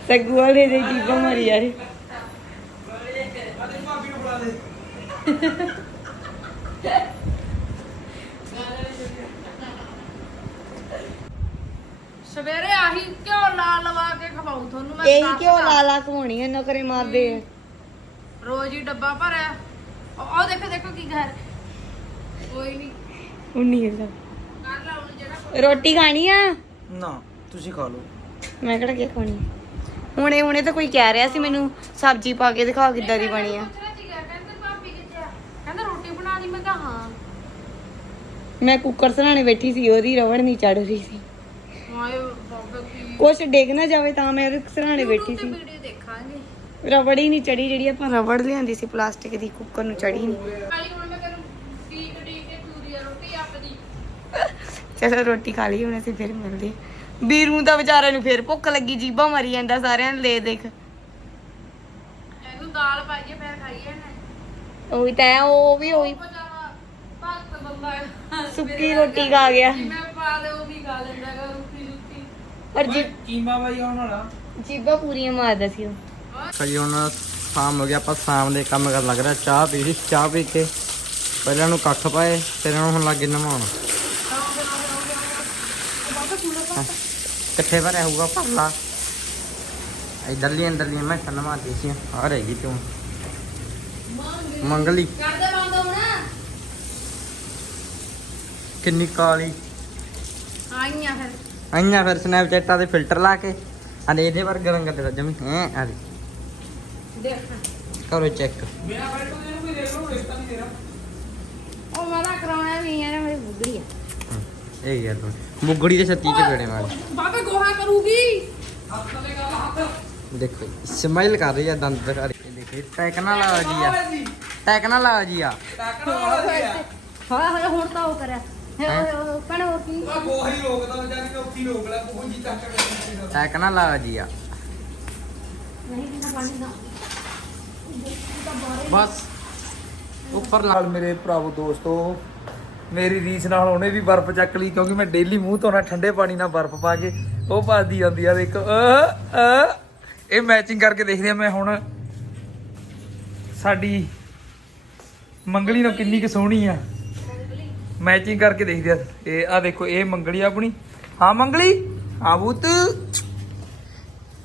ਸਗੂਲ ਦੇ ਦੇ ਜੀਬਾਂ ਮਾਰੀ ਯਾਰ ਭਾਬੀ ਨੂੰ ਬੁਲਾ ਦੇ ਸਵੇਰੇ ਆਹੀ ਘਿਓ ਲਾ ਲਵਾ ਕੇ ਖਵਾਉ ਤੁਹਾਨੂੰ ਮੈਂ ਇਹੀ ਦੱਸ ਕਿਉਂ ਤਾ। ਲਾਲਾ ਘੋਣੀ ਇਹਨਾਂ ਕਰੇ ਮਾਰਦੇ ਆ। ਰੋਜ਼ ਹੀ ਡੱਬਾ ਭਰਿਆ। ਉਹ ਉਹ ਦੇਖੋ ਦੇਖੋ ਕੀ ਘਰ। ਕੋਈ ਨਹੀਂ ਉਨੀ ਇਹਦਾ ਕਰ ਲਾ ਉਹਨੂੰ ਜਿਹੜਾ ਰੋਟੀ ਖਾਣੀ ਆ? ਨਾ ਤੁਸੀਂ ਖਾ ਲਓ। ਮੈਂ ਕਿਹੜਾ ਕੀ ਖਾਣੀ ਹੁਣੇ ਹੁਣੇ ਤਾਂ ਕੋਈ ਕਹਿ ਰਿਹਾ ਸੀ ਮੈਨੂੰ ਸਬਜ਼ੀ ਪਾ ਕੇ ਦਿਖਾ ਕਿੱਦਾਂ ਦੀ ਬਣੀ ਆ ਪੁੱਛਣਾ ਸੀਗਾ ਕਹਿੰਦਾ ਭਾਬੀ ਕਿੱਥੇ ਆ ਕਹਿੰਦਾ ਰੋਟੀ ਬਣਾ ਲਈ ਮੈਂ ਕਿਹਾ ਹਾਂ ਮੈਂ ਕੁੱਕਰ ਸਰਾਣੇ ਬੈਠੀ ਸੀ ਉਹਦੀ ਰਵੜ ਨਹੀਂ ਚੜ ਰਹੀ ਸੀ। ਹਾਏ ਬਾਬਾ ਕੀ ਕੁਛ ਡਿੱਗ ਨਾ ਜਾਵੇ ਤਾਂ ਮੈਂ ਉਹਦੇ ਸਰਾਣੇ ਬੈਠੀ ਸੀ। ਵੀਡੀਓ ਦੇਖਾਂਗੇ। ਰਬੜ ਹੀ ਨਹੀਂ ਚੜੀ ਜਿਹੜੀ ਆਪਾਂ ਰਬੜ ਲਿਆਂਦੀ ਸੀ ਪਲਾਸਟਿਕ ਦੀ ਕੁੱਕਰ ਨੂੰ ਚੜੀ ਨਹੀਂ। ਕਾਲੀ ਹੁਣ ਮੈਂ ਤੈਨੂੰ ਠੀਕ ਠੀਕ ਕੇ ਚੂਰੀ ਆ ਰੋਟੀ ਆਪਦੀ ਚਲੋ ਰੋਟੀ ਖਾ ਲਈ ਹੁਣ ਅਸੀਂ ਫਿਰ ਮਿਲਦੇ ਹਾਂ। ਵੀਰੂ ਦਾ ਵਿਚਾਰੇ ਨੂੰ ਫਿਰ ਭੁੱਖ ਲੱਗੀ ਜੀਭਾਂ ਮਾਰੀ ਜਾਂਦਾ ਸਾਰਿਆਂ ਨੂੰ ਲੈ ਦੇਖ। ਇਹਨੂੰ ਦਾਲ ਪਾਈਏ ਫਿਰ ਖਾਈਏ ਨਾ ਉਹੀ ਤਾਂ ਹੈ, ਉਹ ਵੀ ਉਹੀ ਬਚਾਵਾ ਸੁੱਕੀ ਰੋਟੀ ਖਾ ਗਿਆ। ਜਿਵੇਂ ਪਾ ਦੇ ਉਹ ਵੀ ਖਾ ਲੈਂਦਾ ਹੈਗਾ ਰੋਟੀ ਰੋਟੀ। ਪਰ ਜੀ ਕੀਮਾ ਬਾਈ ਆਉਣ ਵਾਲਾ। ਜੀਭਾਂ ਪੂਰੀਆਂ ਮਾਰਦਾ ਸੀ ਉਹ। ਹੁਣ ਸ਼ਾਮ ਹੋ ਗਿਆ ਆਪਾਂ ਸ਼ਾਮ ਦੇ ਕੰਮ ਕਰਨ ਲੱਗ ਰਿਹਾ ਚਾਹ ਪੀ ਲਈ ਚਾਹ ਪੀ ਕੇ ਪਹਿਲਾਂ ਇਹਨੂੰ ਕੱਖ ਪਾਏ ਫਿਰ ਇਹਨੂੰ ਹੁਣ ਲੱਗੇ ਨਵਾਉਣ ਕਿੱਥੇ ਭਰਿਆ ਹੋਊਗਾ ਭਰਲਾ ਇਧਰਲੀ ਅੰਦਰਲੀ ਮੈਂ ਨਵਾਤੀ ਸੀ ਆ ਰਹੀ ਤੂੰ। ਮੰਗਲੀ। ਕਰਦੇ ਬੰਦ ਹੋਣਾ ਕਿੰਨੀ ਕਾਲੀ? ਆਈਆਂ ਫਿਰ। ਆਈਆਂ ਫਿਰ ਸਨੈਪਚੈਟਾਂ ਤੇ ਫਿਲਟਰ ਲਾ ਕੇ। ਦੇ ਇਹਦੇ ਵਰਗਾ ਰੰਗ ਤੇਰਾ ਜਮੀ। ਹੈ ਆ ਦੇ। ਦੇਖ। ਕਰੋ ਚੈੱਕ ਬਿਨਾ ਬੈਠੋ ਇਹਨੂੰ ਕੋਈ ਦੇਖ ਲਓ ਰਿਸ਼ਤਾ ਨਹੀਂ ਤੇਰਾ ਉਹ ਮਾਰਾ ਕਰਾਉਣਾ ਵੀ ਹੈ ਨਾ ਮੇਰੀ ਬੁੱਢੀ ਆ। ਇਹ ਗਿਆ ਤੂੰ। ਬੁੱਗੜੀ ਦੇ ਛੱਤੀ ਚ ਪੇੜੇ ਮਾਰੇ। ਬਾਬੇ ਗੋਹਾ ਕਰੂਗੀ। ਹੱਥ ਥੱਲੇ ਕਰ ਲਾ ਹੱਥ ਦੇਖੋ ਸਮਾਈਲ ਕਰ ਰਹੀ ਆ ਦੰਦ ਦਿਖਾ ਰਹੀ ਦੇਖੇ ਟੈਕ ਨਾਲ ਆ ਜੀ ਆ। ਜੀ ਟੈਕ ਨਾਲ ਆ ਜੀ ਆ। ਟਾਕਣਾ ਵਾਲਾ ਜੀ ਆ। ਹਾਂ ਹਾਂ ਹੁਣ ਤਾਂ ਉਹ ਕਰਿਆ। ਕੀ? ਉਹ ਗੋਹਾ ਹੀ ਰੋਕਦਾ ਵਿਚਾਰੀ ਨੇ ਉੱਥੀ ਰੋਕ ਲਿਆ ਉਹ ਜੀ ਚੱਕ ਕੇ ਆ ਜੀ ਆ। ਨਹੀਂ ਕਿੰਨਾ ਪਾਣੀ ਦਾ? ਬਸ ਉੱਪਰ ਲਾ। ਨਾਲ ਮੇਰੇ ਭਰਾਵੋ ਦੋਸਤੋ ਮੇਰੀ ਰੀਸ ਨਾਲ ਉਹਨੇ ਵੀ ਬਰਫ਼ ਚੱਕ ਲਈ ਕਿਉਂਕਿ ਮੈਂ ਡੇਲੀ ਮੂੰਹ ਧੋਣਾ ਠੰਡੇ ਪਾਣੀ ਨਾਲ ਬਰਫ਼ ਪਾ ਕੇ ਉਹ ਭੱਜਦੀ ਜਾਂਦੀ ਆ ਦੇਖੋ। ਇਹ ਮੈਚਿੰਗ ਕਰਕੇ ਦੇਖਦੇ ਆ ਮੈਂ ਹੁਣ ਸਾਡੀ ਮੰਗਲੀ ਨੂੰ ਕਿੰਨੀ ਕੁ ਸੋਹਣੀ ਆ। ਮੈਚਿੰਗ ਕਰਕੇ ਦੇਖਦੇ ਆ। ਇਹ ਆ ਦੇਖੋ ਇਹ ਮੰਗਲੀ ਆ ਆਪਣੀ। ਹਾਂ ਮੰਗਲੀ? ਹਾਂ ਬੂਤ।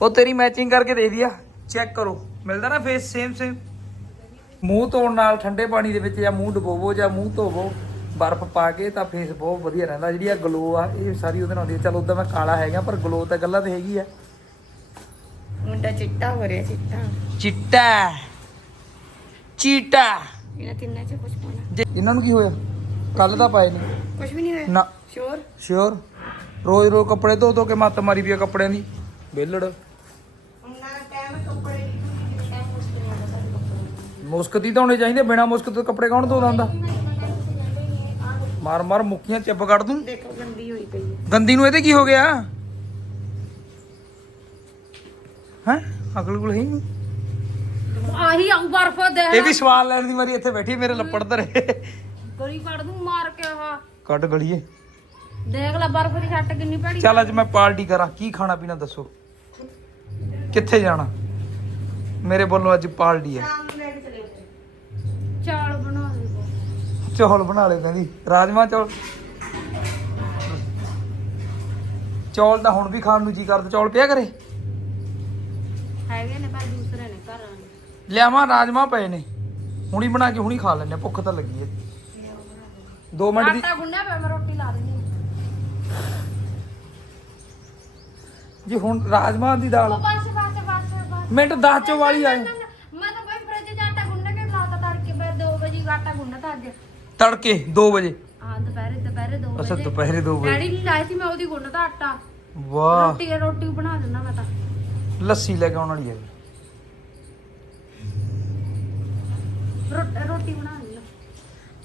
ਉਹ ਤੇਰੀ ਮੈਚਿੰਗ ਕਰਕੇ ਦੇਖਦੀ ਆ। ਚੈੱਕ ਕਰੋ। ਮਿਲਦਾ ਨਾ ਫੇਸ ਸੇਮ ਸੇਮ ਮੂੰਹ ਧੋਣ ਨਾਲ ਠੰਡੇ ਪਾਣੀ ਦੇ ਵਿੱਚ ਜਾਂ ਮੂੰਹ ਡਬੋਵੋ ਜਾਂ ਮੂੰਹ ਧੋਵੋ ਬਰਫ਼ ਪਾ ਕੇ ਤਾਂ ਫੇਸ ਬਹੁਤ ਵਧੀਆ ਰਹਿੰਦਾ। ਜਿਹੜੀ ਆ ਗਲੋ ਆ ਇਹ ਸਾਰੀ ਉਹਦੇ ਨਾਲ ਆਉਂਦੀ ਚਲ ਉਦਾਂ ਮੈਂ ਕਾਲਾ ਹੈਗਾ ਪਰ ਗਲੋ ਤਾਂ ਗੱਲਾਂ ਤੇ ਹੈਗੀ ਆ। ਮੁੰਡਾ ਚਿੱਟਾ ਹੋ ਰਿਹਾ ਚਿੱਟਾ। ਚਿੱਟਾ। ਚੀਟਾ। ਇਹਨਾਂ ਤਿੰਨਾਂ ਚ ਕੁਝ ਪਾਉਣਾ। ਜੇ ਇਹਨਾਂ ਨੂੰ ਕੀ ਹੋਇਆ? ਕੱਲ ਤਾਂ ਪਾਏ ਨਹੀਂ। ਕੁਝ ਵੀ ਨਹੀਂ ਹੋਇਆ। ਨਾ। ਸ਼ੋਰ? ਸ਼ੋਰ? ਰੋਜ਼ ਰੋਜ਼ ਕੱਪੜੇ ਧੋ ਧੋ ਕੇ ਮੱਤ ਮਾਰੀ ਪਈ ਆ ਕੱਪੜਿਆਂ ਦੀ। ਦੀ ਕੱਪੜੇ ਮੁਸਕਤੀ ਧੋਣੇ ਚਾਹੀਦੇ ਬਿਨਾ ਮੁਸਕ ਤੋਂ ਕੱਪੜੇ ਕੌਣ ਧੋਦਾ ਹੁੰਦਾ ਮਾਰ ਮਾਰ ਮੁੱਕੀਆਂ ਚਿੱਪ ਕੱਢ ਦੂੰ ਦੇਖੋ ਗੰਦੀ ਹੋਈ ਪਈ ਹੈ। ਗੰਦੀ ਨੂੰ ਇਹਦੇ ਕੀ ਹੋ ਗਿਆ? ਹੈ? ਅਕਲ ਗੁਲ ਹੈ ਨਹੀਂ। ਆਹੀ ਆਉ ਬਰਫ ਦੇ। ਇਹ ਵੀ ਸਵਾਲ ਲੈਣ ਦੀ ਮਾਰੀ ਇੱਥੇ ਬੈਠੀ ਮੇਰੇ ਲੱਪੜ ਧਰੇ। ਗਲੀ ਕੱਢ ਦੂੰ ਮਾਰ ਕੇ ਆਹ। ਕੱਢ ਗਲੀਏ। ਦੇਖ ਲੈ ਬਰਫ ਦੀ ਛੱਟ ਕਿੰਨੀ ਭੈੜੀ ਚੱਲ ਅੱਜ ਮੈਂ ਪਾਰਟੀ ਕਰਾਂ ਕੀ ਖਾਣਾ ਪੀਣਾ ਦੱਸੋ? ਕਿੱਥੇ ਜਾਣਾ? ਮੇਰੇ ਵੱਲੋਂ ਅੱਜ ਪਾਰਟੀ ਹੈ। ਚਲੇ ਬਣਾ ਦੇ ਚੌਲ ਬਣਾ ਲੈ ਕਹਿੰਦੀ ਰਾਜਮਾ ਚੌਲ। ਚੌਲ ਤਾਂ ਹੁਣ ਵੀ ਖਾਣ ਨੂੰ ਜੀ ਕਰਦਾ ਚੌਲ ਪਿਆ ਕਰੇ ਹੈਗੇ ਨੇ ਪਰ ਦੂਸਰੇ ਨੇ ਘਰਾਂ ਲਿਆਵਾਂ ਰਾਜਮਾ ਪਏ ਨੇ। ਹੁਣੀ ਬਣਾ ਕੇ ਹੁਣੀ ਖਾ ਲੈਣੇ ਭੁੱਖ ਤਾਂ ਲੱਗੀ ਹੈ। 2 ਮਿੰਟ ਦੀ ਆਟਾ ਗੁੰਨਿਆ ਪਿਆ ਮੈਂ ਰੋਟੀ ਲਾ ਦਿੰਦੀ ਹਾਂ। ਜੀ ਹੁਣ ਰਾਜਮਾ ਦੀ ਦਾਲ। ਉਹ ਬਸ ਬਸ ਬਸ ਬਸ। ਮਿੰਟ 10 ਚੋਂ ਵਾਲੀ ਆਏ ਮੈਂ ਤਾਂ ਕੋਈ ਫਰਿੱਜ 'ਚ ਆਟਾ ਗੁੰਨ ਕੇ ਲਾਤਾ ਤੜਕੇ ਮੈਂ 2 ਵਜੇ ਆਟਾ ਗੁੰਨਾ ਤਾਂ ਅੱਜ। ਤੜਕੇ 2 ਵਜੇ। ਹਾਂ ਦੁਪਹਿਰੇ ਦੁਪਹਿਰੇ 2 ਅੱਛਾ ਵਜੇ। ਦੁਪਹਿਰੇ 2 ਵਜੇ। ਡੈਡੀ ਨੇ ਲਾਈ ਸੀ ਮੈਂ ਉਹਦੀ ਗੁੰਨਤਾ ਆਟਾ। ਵਾਹ। ਰੋਟੀ ਰੋਟੀ ਬਣਾ ਦਿੰਦਾ ਮੈਂ ਤਾਂ। ਲੱਸੀ ਲੈ ਕੇ ਆਉਣ ਵਾਲੀ ਹੈ। ਰੋ- ਰੋਟੀ ਬਣਾ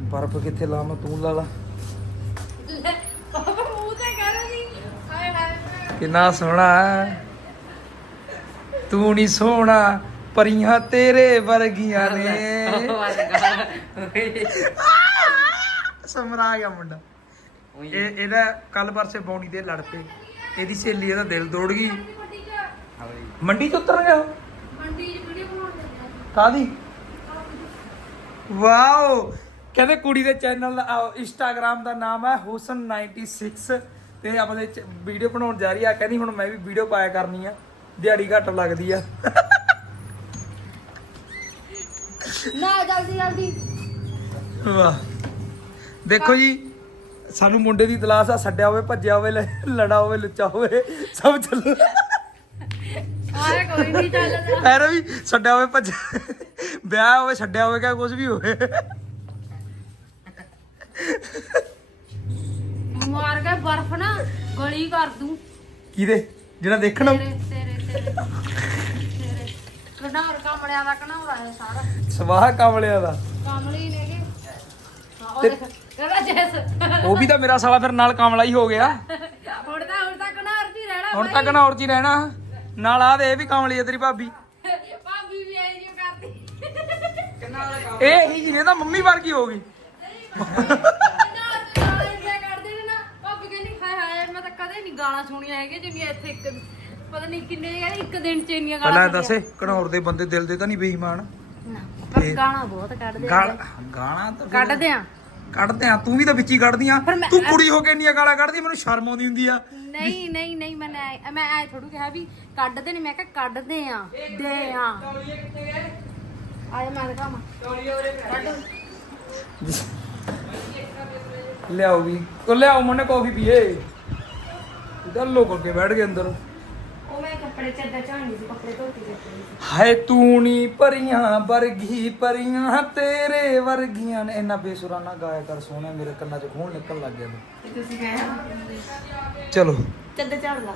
ਬਰਫ਼ ਕਿੱਥੇ ਲਾ ਮੈਂ ਤੂੰ ਲਾ ਲਾ। ਪਾਪਾ ਮੂੰਹ ਤੇ ਕਰ ਰਹੀ ਹਾਏ ਹਾਏ। ਕਿੰਨਾ ਸੋਹਣਾ ਹੈ। ਤੂੰ ਨਹੀਂ ਸੋਹਣਾ ਪਰੀਆਂ ਤੇਰੇ ਵਰਗੀਆਂ ਨੇ। ਸਮਰਾ ਗਿਆ ਮੁੰਡਾ। ਇਹ ਇਹਦਾ ਕੱਲ ਪਰਸੇ ਬੌਣੀ ਦੇ ਲੜ ਪਏ। ਇਹਦੀ ਸਹੇਲੀ ਇਹਦਾ ਦਿਲ ਤੋੜ ਗਈ। ਮੰਡੀ 'ਚ ਉਤਰ ਗਿਆ ਉਹ? ਮੰਡੀ 'ਚ ਵੀਡੀਓ ਬਣਾਉਣ ਚੱਲਿਆ। ਕਾਦੀ ਵਾਓ। ਕਹਿੰਦੇ ਕੁੜੀ ਦੇ ਚੈਨਲ ਦਾ ਇੰਸਟਾਗ੍ਰam ਦਾ ਨਾਮ ਹੈ ਹੁਸਨ 96 ਤੇ ਆਪਣੇ ਵੀਡੀਓ ਬਣਾਉਣ ਜਾ ਰਹੀ ਆ। ਕਹਿੰਦੀ ਹੁਣ ਮੈਂ ਵੀ ਵੀਡੀਓ ਪਾਇਆ ਕਰਨੀ ਆ। ਦਿਹਾੜੀ ਘੱਟ ਲੱਗਦੀ ਆ। ਨਾ ਜਲਦੀ ਜਲਦੀ। ਵਾਹ। ਦੇਖੋ ਜੀ ਸਾਨੂੰ ਮੁੰਡੇ ਦੀ ਤਲਾਸ਼ ਆ ਛੱਡਿਆ ਹੋਵੇ ਭੱਜਿਆ ਹੋਵੇ ਲੜਾ ਹੋਵੇ ਲੁੱਚਾ ਹੋਵੇ ਸਭ ਚੱਲੂ ਆਏ ਕੋਈ ਨਹੀਂ ਚੱਲਦਾ। ਐਰ ਵੀ ਛੱਡਿਆ ਹੋਵੇ ਭੱਜ ਵਿਆਹ ਹੋਵੇ ਛੱਡਿਆ ਹੋਵੇ ਕਿਆ ਕੁਝ ਵੀ ਹੋਵੇ। ਮਾਰ ਕੇ ਬਰਫ ਨਾ ਗਲੀ ਕਰ ਦੂੰ। ਕਿਹਦੇ? ਜਿਹੜਾ ਦੇਖਣ ਤੇਰੇ ਤੇਰੇ ਤੇਰੇ ਤੇਰੇ। ਕਨਾਰ ਕਮਲਿਆਂ ਦਾ ਕਨਾਉਰਾ ਹੈ ਸਾਰਾ। ਸਵਾਹ ਕਾਮਲਿਆਂ ਦਾ। ਕਮਲੀ ਨੇਗੇ ਹਾਂ ਉਹ ਦੇਖ ਕਹਿੰਦਾ ਜੈਸ। ਉਹ ਵੀ ਤਾਂ ਮੇਰਾ ਸਾਲਾ ਫਿਰ ਨਾਲ ਕਾਮਲਾ ਹੀ ਹੋ ਗਿਆ। ਹੁਣ ਤਾਂ ਹੁਣ ਤਾਂ ਕਨਾਰ ਚ ਹੀ ਰਹਿਣਾ ਹੁਣ ਤੱਕ ਨਾ ਹੋਰ ਚ ਹੀ ਰਹਿਣਾ। ਨਾਲ ਆ ਦੇ ਇਹ ਵੀ ਕਾਮਲੀ ਹੈ ਤੇਰੀ ਭਾਬੀ। ਭਾਬੀ ਵੀ ਆਈ ਜਿਉ ਕਰਦੀ। ਇਹ ਹੀ ਜਿਹਨੇ ਤਾਂ ਮੰਮੀ ਵਰਗੀ ਹੋ ਗਈ। ਗਾਲਾਂ ਸੁਣੀਆਂ ਹੈਗੀਆਂ ਜਿੰਨੀਆਂ ਇੱਥੇ ਇੱਕ ਪਤਾ ਨਹੀਂ ਕਿੰਨੇ ਯਾਰ ਇੱਕ ਦਿਨ ਚ ਇੰਨੀਆਂ ਪਹਿਲਾਂ ਗਾਲਾਂ ਇਹ ਦੱਸੇ ਘਨੌਰ ਦੇ ਬੰਦੇ ਦਿਲ ਦੇ ਤਾਂ ਨਹੀਂ ਬੇਈਮਾਨ? ਨਾ, ਪਰ ਗਾਲਾਂ ਬਹੁਤ ਕੱਢਦੇ ਆ। ਗਾਲ ਗਾਲਾਂ ਤਾਂ ਫਿਰ- ਕੱਢਦੇ ਆ। ਕੱਢਦੇ ਆ ਤੂੰ ਵੀ ਤਾਂ ਵਿੱਚ ਹੀ ਕੱਢਦੀ ਆ ਪਰ ਮੈਂ- ਤੂੰ ਕੁੜੀ ਹੋ ਕੇ ਇੰਨੀਆਂ ਗਾਲਾਂ ਕੱਢਦੀ ਮੈਨੂੰ ਸ਼ਰਮ ਆਉਂਦੀ ਹੁੰਦੀ ਆ। ਨਹੀਂ ਨਹੀਂ ਨਹੀਂ ਮੈਂ ਐ- ਮੈਂ ਐ ਥੋੜੂ ਕਿਹਾ ਵੀ ਕੱਢਦੇ ਨਹੀਂ ਮੈਂ ਕਿਹਾ ਕੱਢਦੇ ਆ। ਦੇ ਆ। ਆਇਆ ਮੈਂ ਦਿਖਾਵਾਂ। ਲਿਆਓ ਵੀ। ਕੋ ਲਿਆਓ ਮੋਨੇ ਕਾਫੀ ਪੀਏ। ਗੱਲੋ ਕਰਕੇ ਬੈਠ ਗਏ ਅੰਦਰ। ਉਹ ਮੈਂ ਕੱਪੜੇ ਚੱਦਾ ਝਾਣੀ ਸੀ ਕੱਪੜੇ ਧੋ ਕੇ ਦਿੱਤੇ ਸੀ। ਹਾਏ ਤੂੰ ਨੀ ਪਰੀਆਂ ਵਰਗੀ ਪਰੀਆਂ ਤੇਰੇ ਵਰਗੀਆਂ ਨੇ। ਇੰਨਾ ਬੇਸੁਰਾਨਾ ਗਾਇਆ ਕਰ ਸੋਹਣਾ ਮੇਰੇ ਕੰਨਾਂ 'ਚ ਖੂਨ ਨਿਕਲ ਲੱਗ ਗਿਆ ਤੇ ਤੁਸੀਂ ਕਹਿਆ ਚਲੋ। ਚੱਦਾ ਝਾੜ ਲਾ।